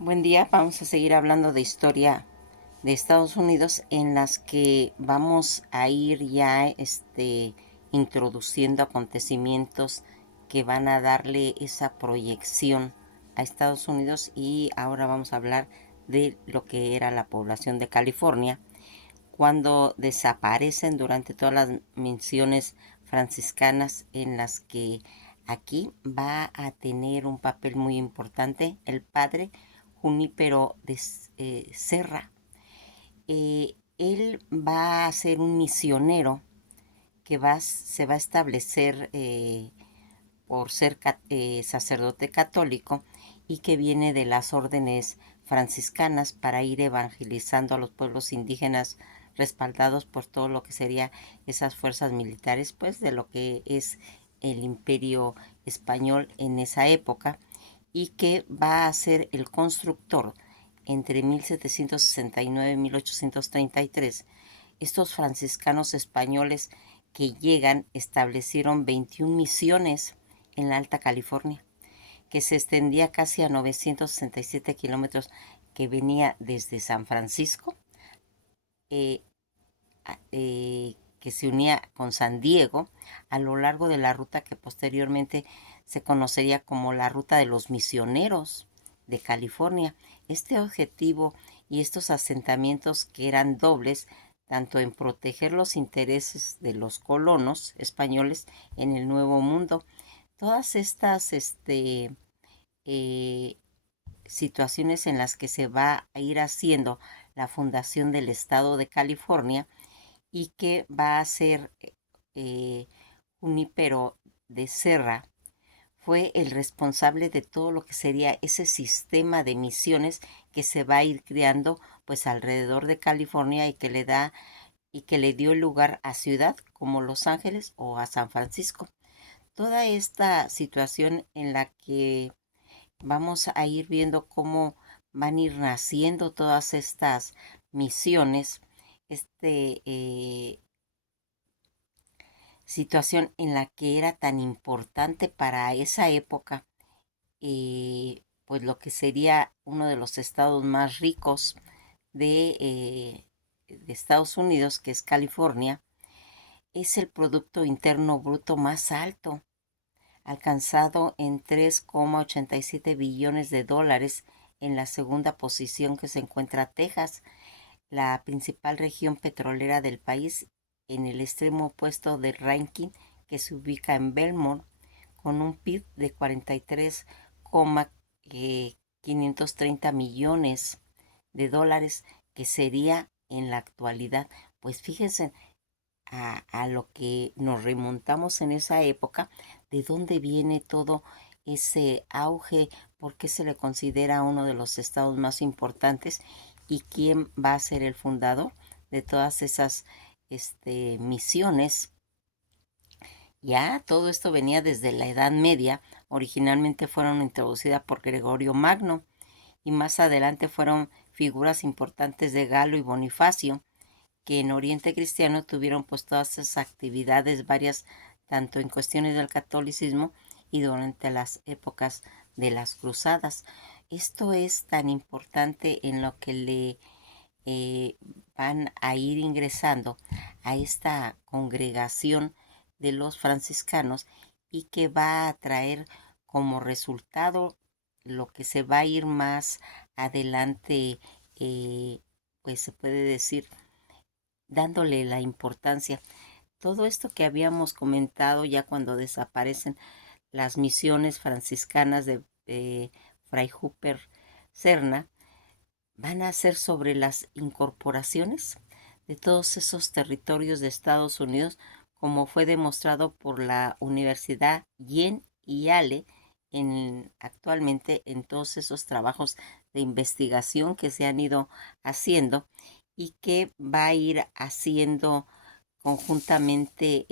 Buen día, vamos a seguir hablando de historia de Estados Unidos en las que vamos a ir ya introduciendo acontecimientos que van a darle esa proyección a Estados Unidos y ahora vamos a hablar de lo que era la población de California cuando desaparecen durante todas las misiones franciscanas en las que aquí va a tener un papel muy importante el padre Junípero de Serra. Él va a ser un misionero que se va a establecer por ser sacerdote católico y que viene de las órdenes franciscanas para ir evangelizando a los pueblos indígenas respaldados por todo lo que sería esas fuerzas militares, pues de lo que es el imperio español en esa época y que va a ser el constructor entre 1769 y 1833. Estos franciscanos españoles que llegan establecieron 21 misiones en la Alta California, que se extendía casi a 967 kilómetros, que venía desde San Francisco, eh, que se unía con San Diego a lo largo de la ruta que posteriormente se conocería como la Ruta de los Misioneros de California. Este objetivo y estos asentamientos que eran dobles, tanto en proteger los intereses de los colonos españoles en el Nuevo Mundo, todas estas eh, situaciones en las que se va a ir haciendo la fundación del estado de California y que va a ser eh, Junípero de Serra, fue el responsable de todo lo que sería ese sistema de misiones que se va a ir creando pues alrededor de California y que le dio lugar a ciudad como Los Ángeles o a San Francisco. Toda esta situación en la que vamos a ir viendo cómo van a ir naciendo todas estas misiones, este situación en la que era tan importante para esa época, pues lo que sería uno de los estados más ricos de Estados Unidos, que es California, es el Producto Interno Bruto más alto, alcanzado en 3,87 billones de dólares. En la segunda posición que se encuentra Texas, la principal región petrolera del país, en el extremo opuesto del ranking, que se ubica en Belmont, con un PIB de 43,530 millones de dólares, que sería en la actualidad. Pues fíjense a lo que nos remontamos en esa época, de dónde viene todo ese auge, por qué se le considera uno de los estados más importantes y quién va a ser el fundador de todas esas misiones. Ya todo esto venía desde la Edad Media, originalmente fueron introducidas por Gregorio Magno y más adelante fueron figuras importantes de Galo y Bonifacio, que en Oriente Cristiano tuvieron pues todas esas actividades varias, tanto en cuestiones del catolicismo y durante las épocas de las cruzadas. Esto es tan importante en lo que le eh, van a ir ingresando a esta congregación de los franciscanos y que va a traer como resultado lo que se va a ir más adelante, pues se puede decir, dándole la importancia. Todo esto que habíamos comentado ya cuando desaparecen las misiones franciscanas de Fray Hooper Serna, van a ser sobre las incorporaciones de todos esos territorios de Estados Unidos, como fue demostrado por la Universidad Yen y Yale actualmente en todos esos trabajos de investigación que se han ido haciendo y que va a ir haciendo conjuntamente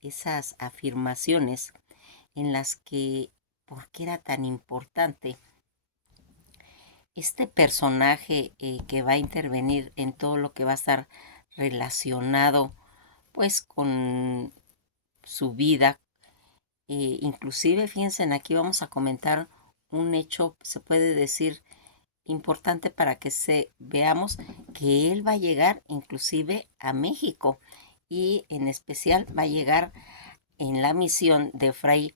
esas afirmaciones en las que por qué era tan importante este personaje que va a intervenir en todo lo que va a estar relacionado pues con su vida. Inclusive, fíjense, aquí vamos a comentar un hecho, se puede decir, importante para que veamos que él va a llegar inclusive a México y en especial va a llegar en la misión de Fray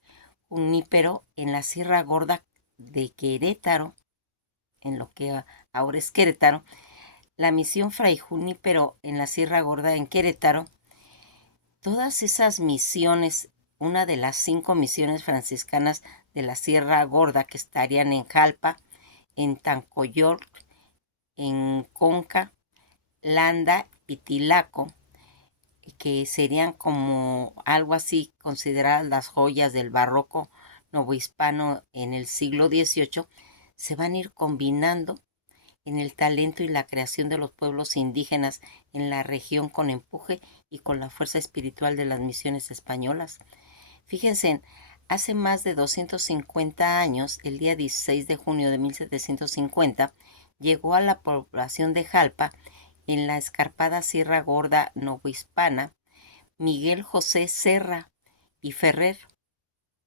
Junípero en la Sierra Gorda de Querétaro, en lo que ahora es Querétaro. La misión Fray Junípero en la Sierra Gorda en Querétaro, todas esas misiones, una de las 5 misiones franciscanas de la Sierra Gorda que estarían en Jalpa, en Tancoyol, en Conca, Landa y Tilaco, que serían como algo así consideradas las joyas del barroco novohispano en el siglo XVIII, se van a ir combinando en el talento y la creación de los pueblos indígenas en la región con empuje y con la fuerza espiritual de las misiones españolas. Fíjense, hace más de 250 años, el día 16 de junio de 1750, llegó a la población de Jalpa, en la escarpada Sierra Gorda novohispana, Miguel José Serra y Ferrer,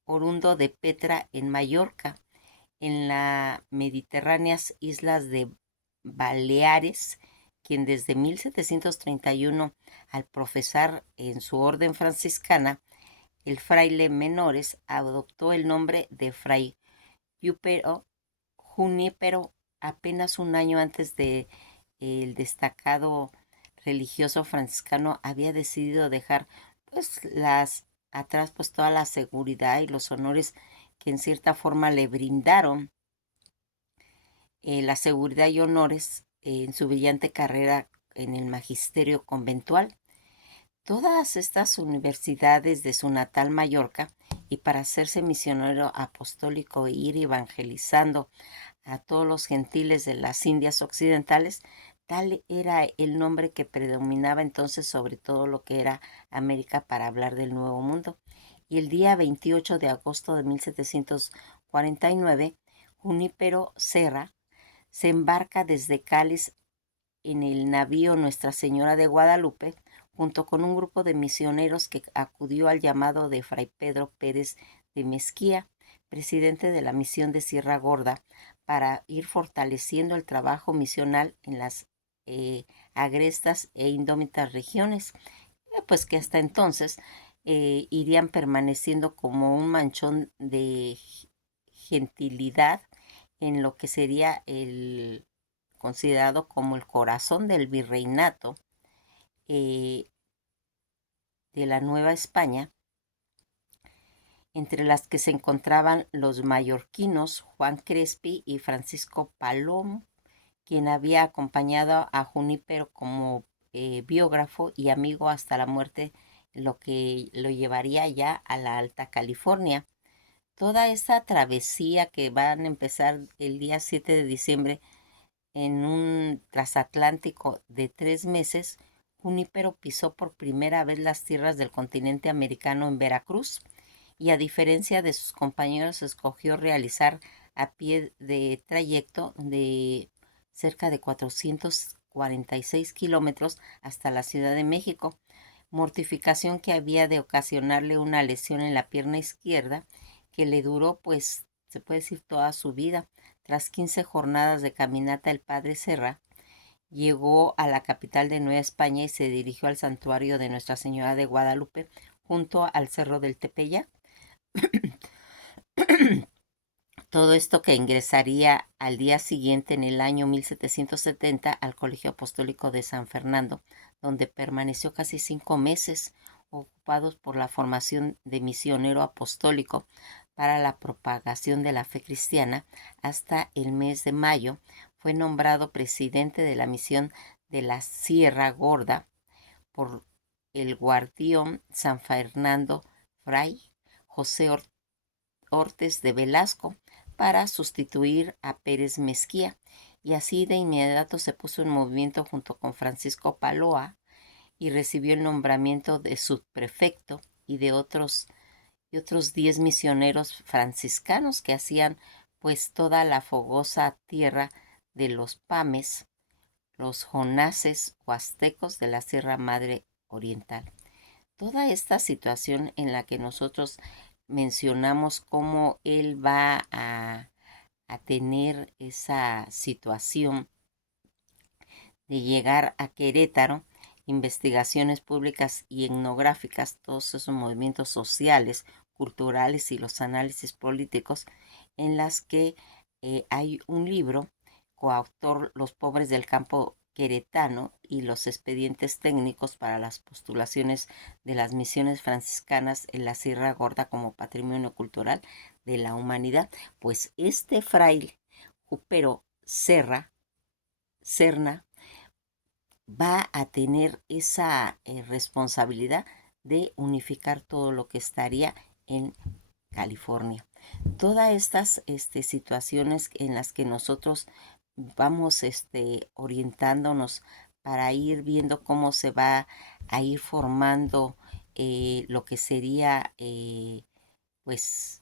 oriundo de Petra en Mallorca, en las mediterráneas islas de Baleares, quien desde 1731, al profesar en su orden franciscana, el fraile Menores adoptó el nombre de Fray Junípero apenas un año antes de el destacado religioso franciscano había decidido dejar pues atrás pues toda la seguridad y los honores que en cierta forma le brindaron la seguridad y honores en su brillante carrera en el magisterio conventual. Todas estas universidades de su natal Mallorca, y para hacerse misionero apostólico e ir evangelizando a todos los gentiles de las Indias Occidentales, tal era el nombre que predominaba entonces sobre todo lo que era América para hablar del Nuevo Mundo. Y el día 28 de agosto de 1749, Junípero Serra se embarca desde Cáliz en el navío Nuestra Señora de Guadalupe, junto con un grupo de misioneros que acudió al llamado de Fray Pedro Pérez de Mezquía, presidente de la misión de Sierra Gorda, para ir fortaleciendo el trabajo misional en las agrestas e indómitas regiones, pues que hasta entonces irían permaneciendo como un manchón de gentilidad en lo que sería el considerado como el corazón del virreinato de la Nueva España, entre las que se encontraban los mallorquinos Juan Crespi y Francisco Palomo, quien había acompañado a Junípero como biógrafo y amigo hasta la muerte, lo que lo llevaría ya a la Alta California. Toda esa travesía que van a empezar el día 7 de diciembre en un transatlántico de 3 meses, Junípero pisó por primera vez las tierras del continente americano en Veracruz y, a diferencia de sus compañeros, escogió realizar a pie de trayecto de cerca de 446 kilómetros hasta la Ciudad de México, mortificación que había de ocasionarle una lesión en la pierna izquierda que le duró, pues, se puede decir, toda su vida. Tras 15 jornadas de caminata, el padre Serra llegó a la capital de Nueva España y se dirigió al santuario de Nuestra Señora de Guadalupe, junto al Cerro del Tepeyac. Todo esto que ingresaría al día siguiente, en el año 1770, al Colegio Apostólico de San Fernando, donde permaneció casi 5 meses, ocupados por la formación de misionero apostólico para la propagación de la fe cristiana. Hasta el mes de mayo fue nombrado presidente de la misión de la Sierra Gorda por el guardián San Fernando Fray José Ortes de Velasco, para sustituir a Pérez Mezquía, y así de inmediato se puso en movimiento junto con Francisco Paloa y recibió el nombramiento de subprefecto y de otros 10 misioneros franciscanos que hacían pues toda la fogosa tierra de los Pames, los Jonases o aztecos de la Sierra Madre Oriental. Toda esta situación en la que nosotros mencionamos cómo él va a tener esa situación de llegar a Querétaro, investigaciones públicas y etnográficas, todos esos movimientos sociales, culturales y los análisis políticos, en las que hay un libro, coautor Los pobres del campo queretano y los expedientes técnicos para las postulaciones de las misiones franciscanas en la Sierra Gorda como patrimonio cultural de la humanidad. Pues este fraile Júpero Serna va a tener esa responsabilidad de unificar todo lo que estaría en California. Todas estas situaciones en las que nosotros vamos orientándonos para ir viendo cómo se va a ir formando lo que sería pues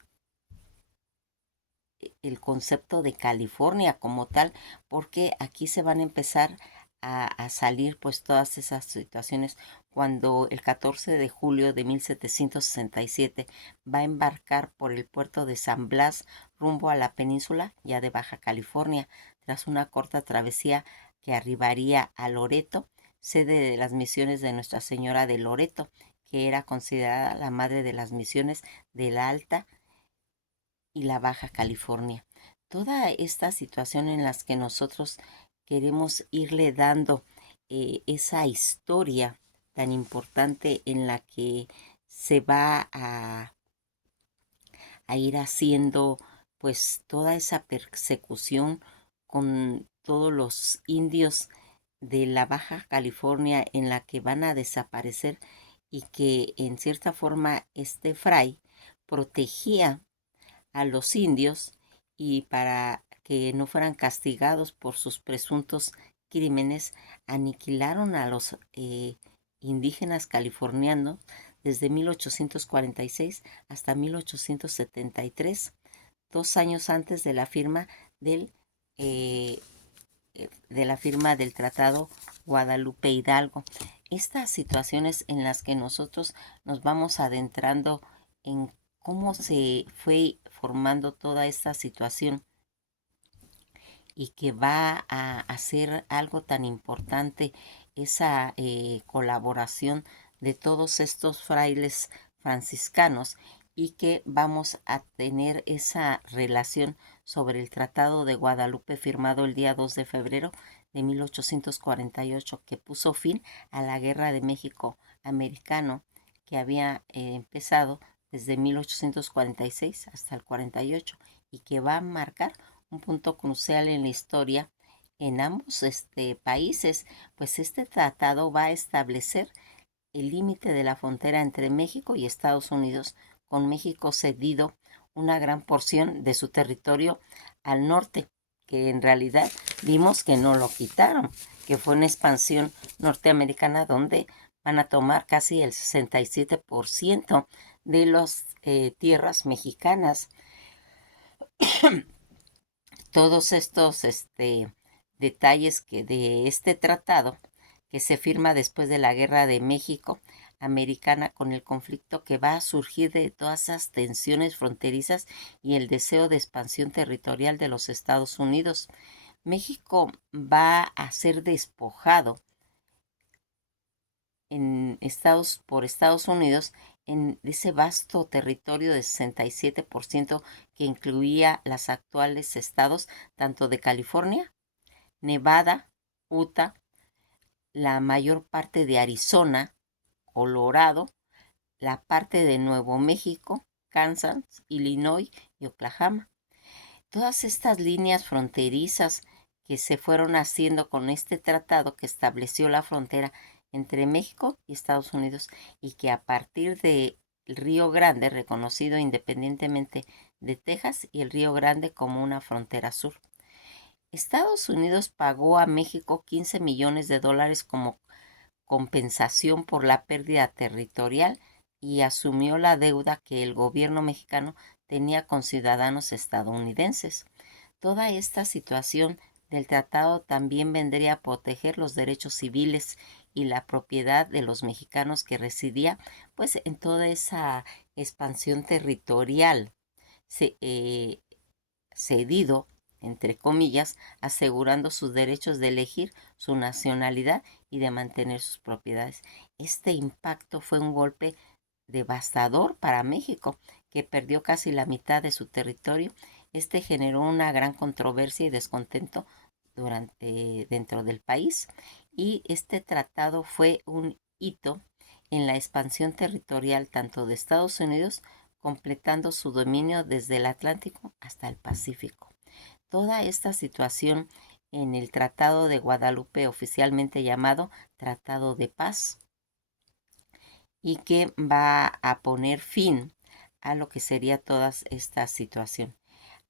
el concepto de California como tal, porque aquí se van a empezar a salir pues todas esas situaciones cuando el 14 de julio de 1767 va a embarcar por el puerto de San Blas rumbo a la península ya de Baja California, tras una corta travesía que arribaría a Loreto, sede de las misiones de Nuestra Señora de Loreto, que era considerada la madre de las misiones de la Alta y la Baja California. Toda esta situación en las que nosotros queremos irle dando esa historia tan importante en la que se va a ir haciendo pues toda esa persecución con todos los indios de la Baja California en la que van a desaparecer y que en cierta forma este fray protegía a los indios y para que no fueran castigados por sus presuntos crímenes, aniquilaron a los indígenas californianos desde 1846 hasta 1873, 2 años antes eh, de la firma del Tratado Guadalupe Hidalgo. Estas situaciones en las que nosotros nos vamos adentrando en cómo se fue formando toda esta situación y que va a hacer algo tan importante esa colaboración de todos estos frailes franciscanos y que vamos a tener esa relación sobre el Tratado de Guadalupe firmado el día 2 de febrero de 1848 que puso fin a la Guerra de México americano que había empezado desde 1846 hasta el 48 y que va a marcar un punto crucial en la historia en ambos países, pues este tratado va a establecer el límite de la frontera entre México y Estados Unidos, con México cedido una gran porción de su territorio al norte, que en realidad vimos que no lo quitaron, que fue una expansión norteamericana donde van a tomar casi el 67% de las tierras mexicanas. Todos estos detalles que de este tratado que se firma después de la Guerra de México americana con el conflicto que va a surgir de todas esas tensiones fronterizas y el deseo de expansión territorial de los Estados Unidos. México va a ser despojado por Estados Unidos en ese vasto territorio de 67% que incluía los actuales estados tanto de California, Nevada, Utah, la mayor parte de Arizona, Colorado, la parte de Nuevo México, Kansas, Illinois y Oklahoma. Todas estas líneas fronterizas que se fueron haciendo con este tratado que estableció la frontera entre México y Estados Unidos y que a partir de el Río Grande, reconocido independientemente de Texas y el Río Grande como una frontera sur. Estados Unidos pagó a México 15 millones de dólares como compensación por la pérdida territorial y asumió la deuda que el gobierno mexicano tenía con ciudadanos estadounidenses. Toda esta situación del tratado también vendría a proteger los derechos civiles y la propiedad de los mexicanos que residía pues en toda esa expansión territorial cedido entre comillas, asegurando sus derechos de elegir su nacionalidad y de mantener sus propiedades. Este impacto fue un golpe devastador para México, que perdió casi la mitad de su territorio. Este generó una gran controversia y descontento dentro del país, y este tratado fue un hito en la expansión territorial tanto de Estados Unidos, completando su dominio desde el Atlántico hasta el Pacífico. Toda esta situación en el Tratado de Guadalupe, oficialmente llamado Tratado de Paz, y que va a poner fin a lo que sería toda esta situación.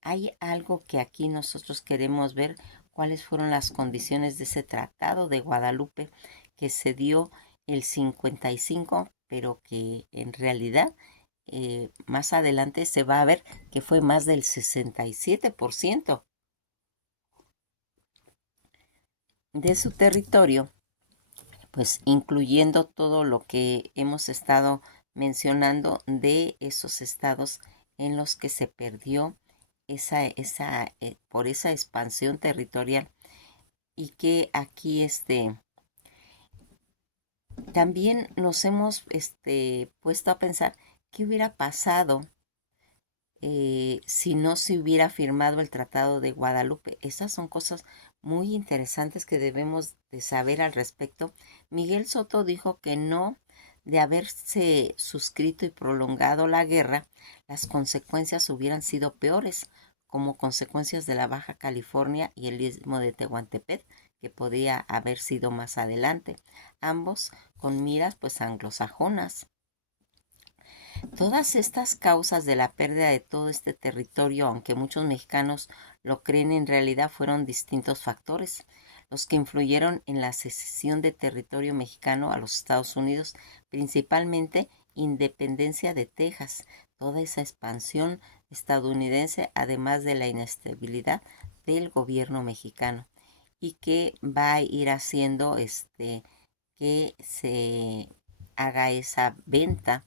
Hay algo que aquí nosotros queremos ver: cuáles fueron las condiciones de ese Tratado de Guadalupe que se dio el 55, pero que en realidad más adelante se va a ver que fue más del 67% de su territorio, pues incluyendo todo lo que hemos estado mencionando de esos estados en los que se perdió por esa expansión territorial. Y que aquí también nos hemos puesto a pensar qué hubiera pasado si no se hubiera firmado el Tratado de Guadalupe. Estas son cosas muy interesantes que debemos de saber al respecto. Miguel Soto dijo que no de haberse suscrito y prolongado la guerra, las consecuencias hubieran sido peores, como consecuencias de la Baja California y el Istmo de Tehuantepec, que podía haber sido más adelante, ambos con miras pues anglosajonas. Todas estas causas de la pérdida de todo este territorio, aunque muchos mexicanos lo creen, en realidad fueron distintos factores los que influyeron en la secesión de territorio mexicano a los Estados Unidos, principalmente independencia de Texas, toda esa expansión estadounidense, además de la inestabilidad del gobierno mexicano, y que va a ir haciendo que se haga esa venta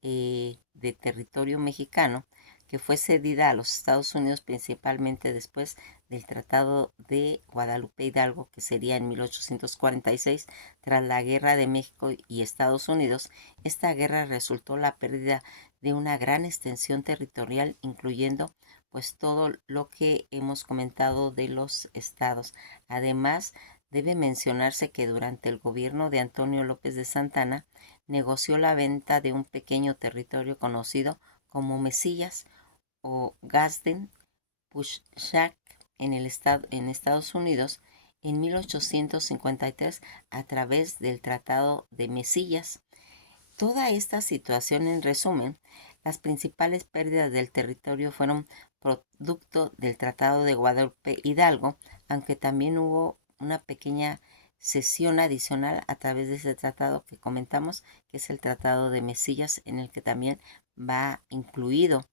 de territorio mexicano, que fue cedida a los Estados Unidos principalmente después del Tratado de Guadalupe Hidalgo, que sería en 1846, tras la Guerra de México y Estados Unidos. Esta guerra resultó la pérdida de una gran extensión territorial, incluyendo pues todo lo que hemos comentado de los estados. Además, debe mencionarse que durante el gobierno de Antonio López de Santana negoció la venta de un pequeño territorio conocido como Mesillas o Gadsden Pushak en Estados Unidos en 1853 a través del Tratado de Mesillas. Toda esta situación, en resumen, las principales pérdidas del territorio fueron producto del Tratado de Guadalupe Hidalgo, aunque también hubo una pequeña cesión adicional a través de ese tratado que comentamos, que es el Tratado de Mesillas, en el que también va incluido,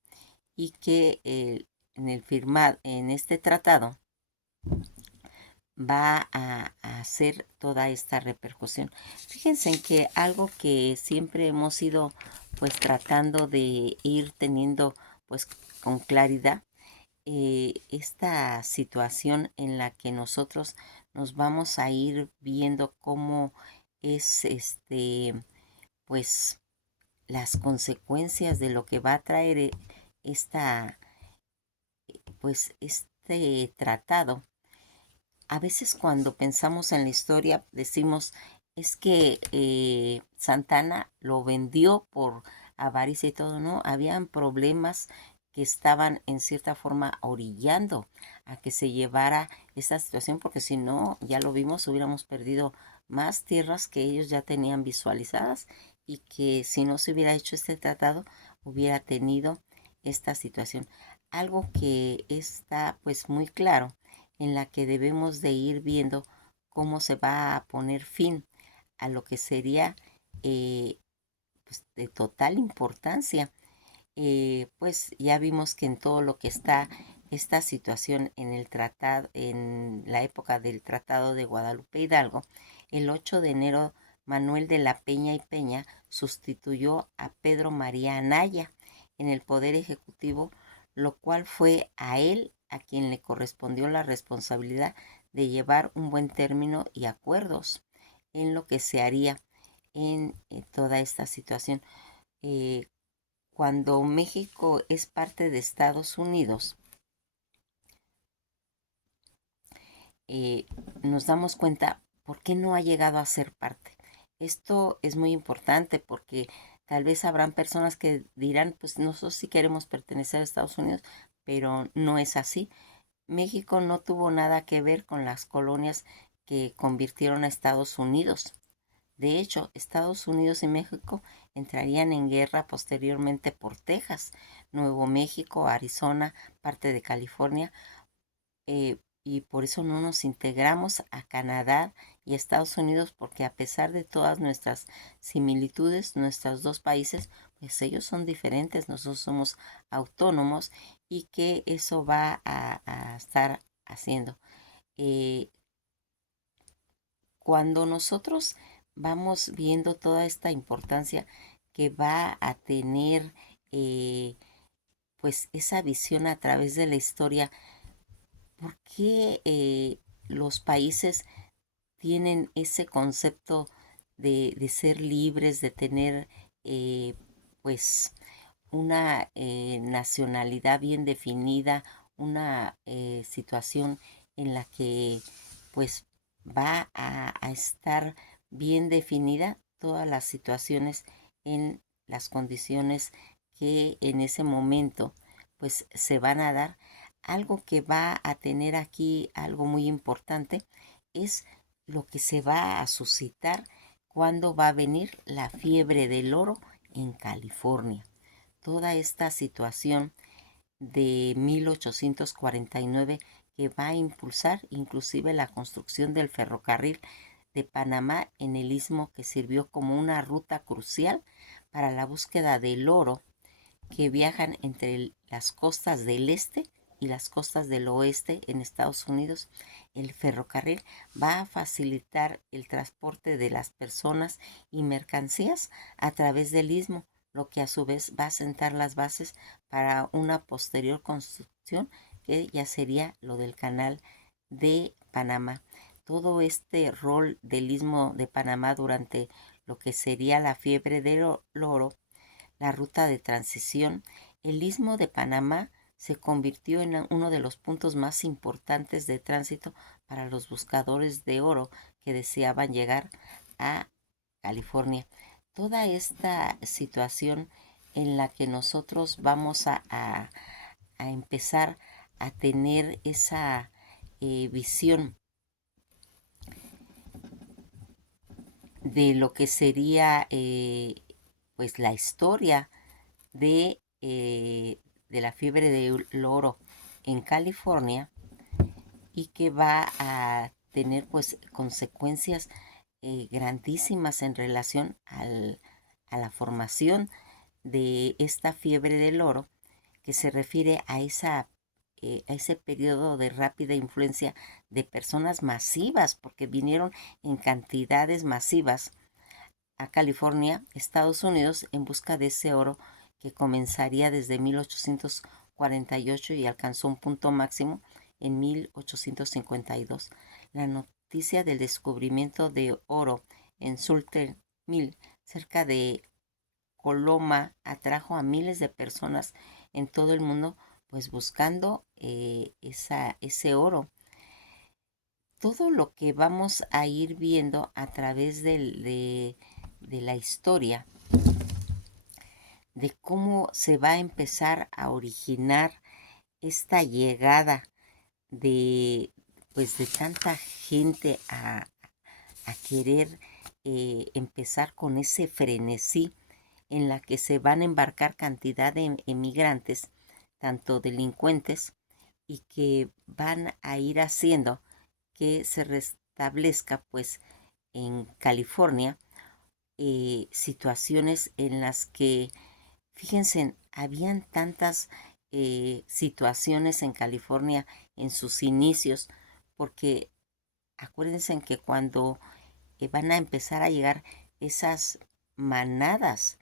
y que en este tratado va a hacer toda esta repercusión. Fíjense en que algo que siempre hemos ido pues tratando de ir teniendo pues con claridad, esta situación en la que nosotros nos vamos a ir viendo cómo es pues las consecuencias de lo que va a traer esta este tratado. A veces cuando pensamos en la historia decimos, es que Santana lo vendió por avaricia y todo, ¿no? Habían problemas que estaban en cierta forma orillando a que se llevara esta situación, porque si no, ya lo vimos, hubiéramos perdido más tierras que ellos ya tenían visualizadas, y que si no se hubiera hecho este tratado, hubiera tenido esta situación. Algo que está pues muy claro, en la que debemos de ir viendo cómo se va a poner fin a lo que sería pues, de total importancia. Pues ya vimos que en todo lo que está esta situación en el tratado, en la época del Tratado de Guadalupe Hidalgo, el 8 de enero Manuel de la Peña y Peña sustituyó a Pedro María Anaya en el Poder Ejecutivo, lo cual fue a él a quien le correspondió la responsabilidad de llevar un buen término y acuerdos en lo que se haría en toda esta situación. Cuando México es parte de Estados Unidos, nos damos cuenta por qué no ha llegado a ser parte. Esto es muy importante porque tal vez habrán personas que dirán, pues nosotros sí queremos pertenecer a Estados Unidos, pero no es así. México no tuvo nada que ver con las colonias que convirtieron a Estados Unidos. De hecho, Estados Unidos y México entrarían en guerra posteriormente por Texas, Nuevo México, Arizona, parte de California, y por eso no nos integramos a Canadá y a Estados Unidos, porque a pesar de todas nuestras similitudes, nuestros dos países, pues ellos son diferentes, nosotros somos autónomos y que eso va a estar haciendo. Eh, Cuando nosotros vamos viendo toda esta importancia que va a tener pues esa visión a través de la historia, ¿por qué los países tienen ese concepto de ser libres, de tener pues una nacionalidad bien definida, una situación en la que pues va a estar bien definida todas las situaciones en las condiciones que en ese momento pues se van a dar? Algo que va a tener aquí algo muy importante es lo que se va a suscitar cuando va a venir la fiebre del oro en California. Toda esta situación de 1849 que va a impulsar inclusive la construcción del ferrocarril de Panamá en el istmo, que sirvió como una ruta crucial para la búsqueda del oro, que viajan entre las costas del este y las costas del oeste en Estados Unidos. El ferrocarril va a facilitar el transporte de las personas y mercancías a través del istmo, lo que a su vez va a sentar las bases para una posterior construcción que ya sería lo del canal de Panamá. Todo este rol del istmo de Panamá durante lo que sería la fiebre del oro, la ruta de transición, el istmo de Panamá se convirtió en uno de los puntos más importantes de tránsito para los buscadores de oro que deseaban llegar a California. Toda esta situación en la que nosotros vamos a empezar a tener esa visión de lo que sería pues la historia de la fiebre del oro en California, y que va a tener pues consecuencias grandísimas en relación a la formación de esta fiebre del oro, que se refiere a ese periodo de rápida influencia de personas masivas, porque vinieron en cantidades masivas a California, Estados Unidos, en busca de ese oro que comenzaría desde 1848 y alcanzó un punto máximo en 1852. La noticia del descubrimiento de oro en Sulphur Mill, cerca de Coloma, atrajo a miles de personas en todo el mundo, pues buscando ese oro. Todo lo que vamos a ir viendo a través de la historia, de cómo se va a empezar a originar esta llegada de pues de tanta gente a querer empezar con ese frenesí en la que se van a embarcar cantidad de emigrantes, tanto delincuentes, y que van a ir haciendo que se restablezca pues en California situaciones en las que, fíjense, habían tantas situaciones en California en sus inicios, porque acuérdense que cuando van a empezar a llegar esas manadas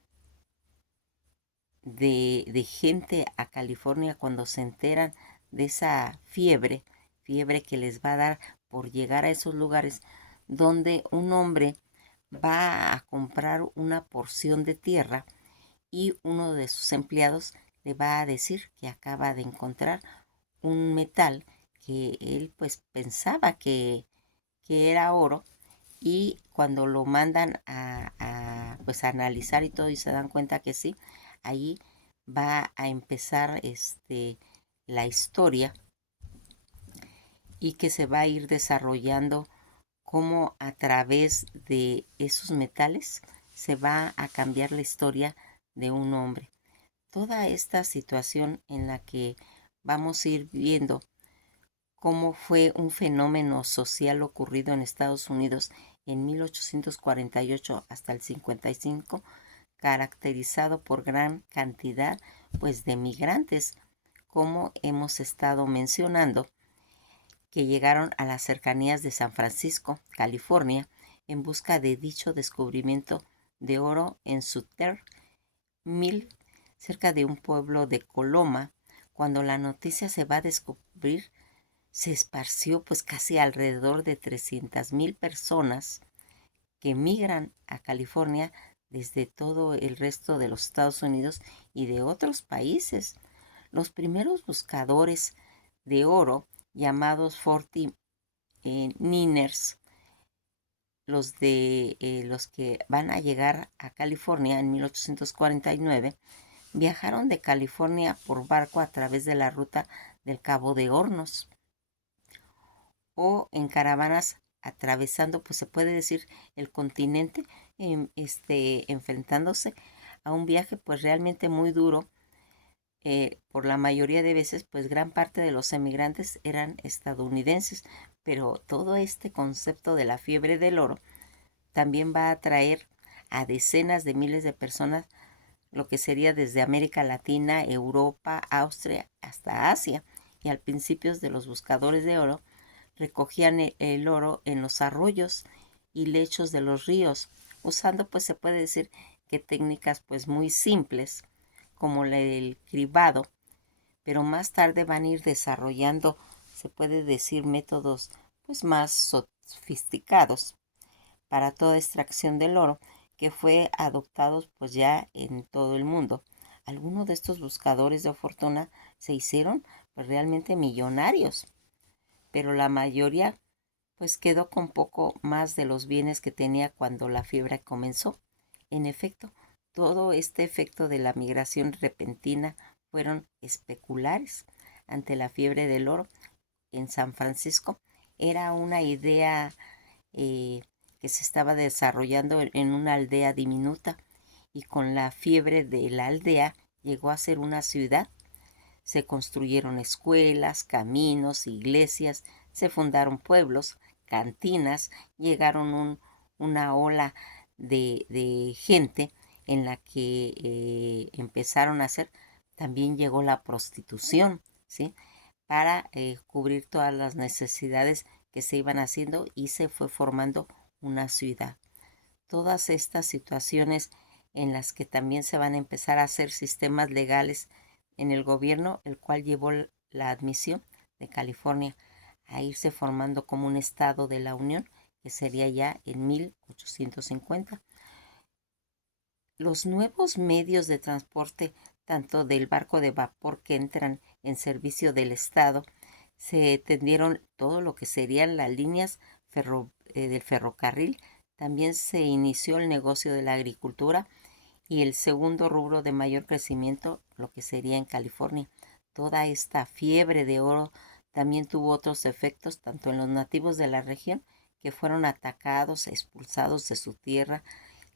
de gente a California, cuando se enteran de esa fiebre que les va a dar por llegar a esos lugares donde un hombre va a comprar una porción de tierra y uno de sus empleados le va a decir que acaba de encontrar un metal que él pues pensaba que era oro, y cuando lo mandan pues a analizar y todo y se dan cuenta que sí, ahí va a empezar la historia, y que se va a ir desarrollando cómo a través de esos metales se va a cambiar la historia de un hombre. Toda esta situación en la que vamos a ir viendo cómo fue un fenómeno social ocurrido en Estados Unidos en 1848 hasta el 55, caracterizado por gran cantidad pues de migrantes, como hemos estado mencionando, que llegaron a las cercanías de San Francisco, California, en busca de dicho descubrimiento de oro en Sutter Mill, cerca de un pueblo de Coloma. Cuando la noticia se va a descubrir, se esparció pues casi alrededor de 300,000 personas que migran a California desde todo el resto de los Estados Unidos y de otros países. Los primeros buscadores de oro, llamados Niners, los que van a llegar a California en 1849, viajaron de California por barco a través de la ruta del Cabo de Hornos, o en caravanas atravesando, pues se puede decir, el continente, enfrentándose a un viaje pues realmente muy duro. Por la mayoría de veces, pues gran parte de los emigrantes eran estadounidenses, pero todo este concepto de la fiebre del oro también va a atraer a decenas de miles de personas, lo que sería desde América Latina, Europa, Austria, hasta Asia. Y al principio de los buscadores de oro recogían el oro en los arroyos y lechos de los ríos, usando, pues se puede decir, que técnicas pues muy simples como el cribado, pero más tarde van a ir desarrollando, se puede decir, métodos pues más sofisticados para toda extracción del oro, que fue adoptados pues ya en todo el mundo. Algunos de estos buscadores de fortuna se hicieron pues realmente millonarios, pero la mayoría pues quedó con poco más de los bienes que tenía cuando la fiebre comenzó. En efecto, todo este efecto de la migración repentina fueron especulares. Ante la fiebre del oro en San Francisco, era una idea que se estaba desarrollando en una aldea diminuta, y con la fiebre de la aldea llegó a ser una ciudad. Se construyeron escuelas, caminos, iglesias, se fundaron pueblos, cantinas, llegaron una ola de gente en la que empezaron a hacer. También llegó la prostitución, ¿sí? Para cubrir todas las necesidades que se iban haciendo, y se fue formando una ciudad. Todas estas situaciones en las que también se van a empezar a hacer sistemas legales en el gobierno, el cual llevó la admisión de California a irse formando como un estado de la Unión, que sería ya en 1850. Los nuevos medios de transporte, tanto del barco de vapor que entran en servicio del Estado, se tendieron todo lo que serían las líneas del ferrocarril. También se inició el negocio de la agricultura, y el segundo rubro de mayor crecimiento, lo que sería en California. Toda esta fiebre de oro también tuvo otros efectos, tanto en los nativos de la región, que fueron atacados, expulsados de su tierra,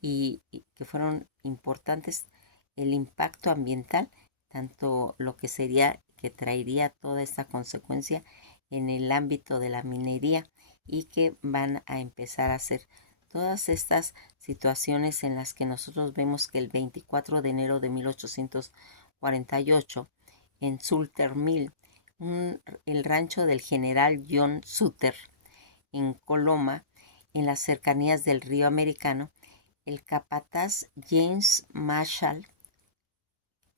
y que fueron importantes el impacto ambiental, tanto lo que sería que traería toda esta consecuencia en el ámbito de la minería, y que van a empezar a hacer todas estas situaciones en las que nosotros vemos que el 24 de enero de 1848, en Sutter Mill, el rancho del general John Sutter, en Coloma, en las cercanías del río Americano, el capataz James Marshall,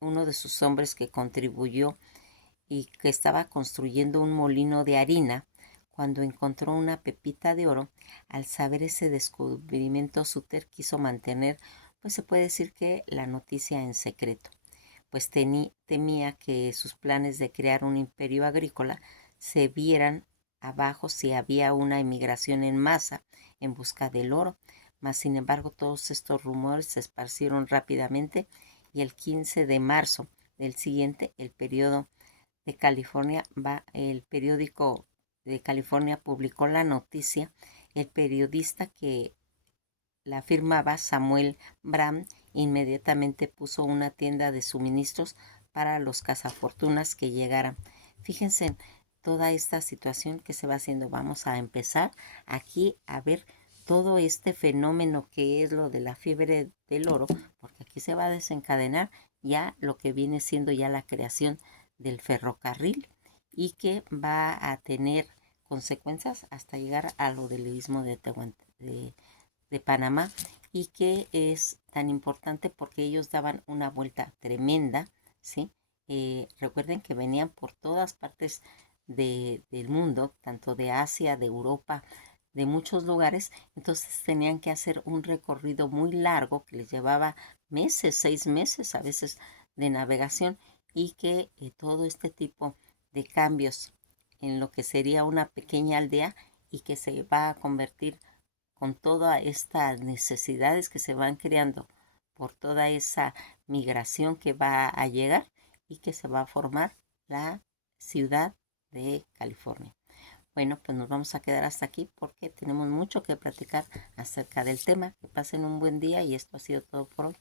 uno de sus hombres que contribuyó y que estaba construyendo un molino de harina cuando encontró una pepita de oro. Al saber ese descubrimiento, Suter quiso mantener, pues se puede decir que la noticia en secreto, pues temía que sus planes de crear un imperio agrícola se vieran abajo si había una emigración en masa en busca del oro. Mas, sin embargo, todos estos rumores se esparcieron rápidamente y el 15 de marzo del siguiente, el periódico de California publicó la noticia. El periodista, que la firmaba Samuel Bram, inmediatamente puso una tienda de suministros para los cazafortunas que llegaran. Fíjense en toda esta situación que se va haciendo. Vamos a empezar aquí a ver todo este fenómeno que es lo de la fiebre del oro, porque aquí se va a desencadenar ya lo que viene siendo ya la creación del ferrocarril y que va a tener consecuencias hasta llegar a lo del istmo de Panamá, y que es tan importante porque ellos daban una vuelta tremenda, ¿sí? Recuerden que venían por todas partes del mundo, tanto de Asia, de Europa, de muchos lugares. Entonces tenían que hacer un recorrido muy largo que les llevaba meses, 6 meses a veces de navegación, y que todo este tipo de cambios en lo que sería una pequeña aldea y que se va a convertir con todas estas necesidades que se van creando por toda esa migración que va a llegar, y que se va a formar la ciudad de California. Bueno, pues nos vamos a quedar hasta aquí porque tenemos mucho que platicar acerca del tema. Que pasen un buen día y esto ha sido todo por hoy.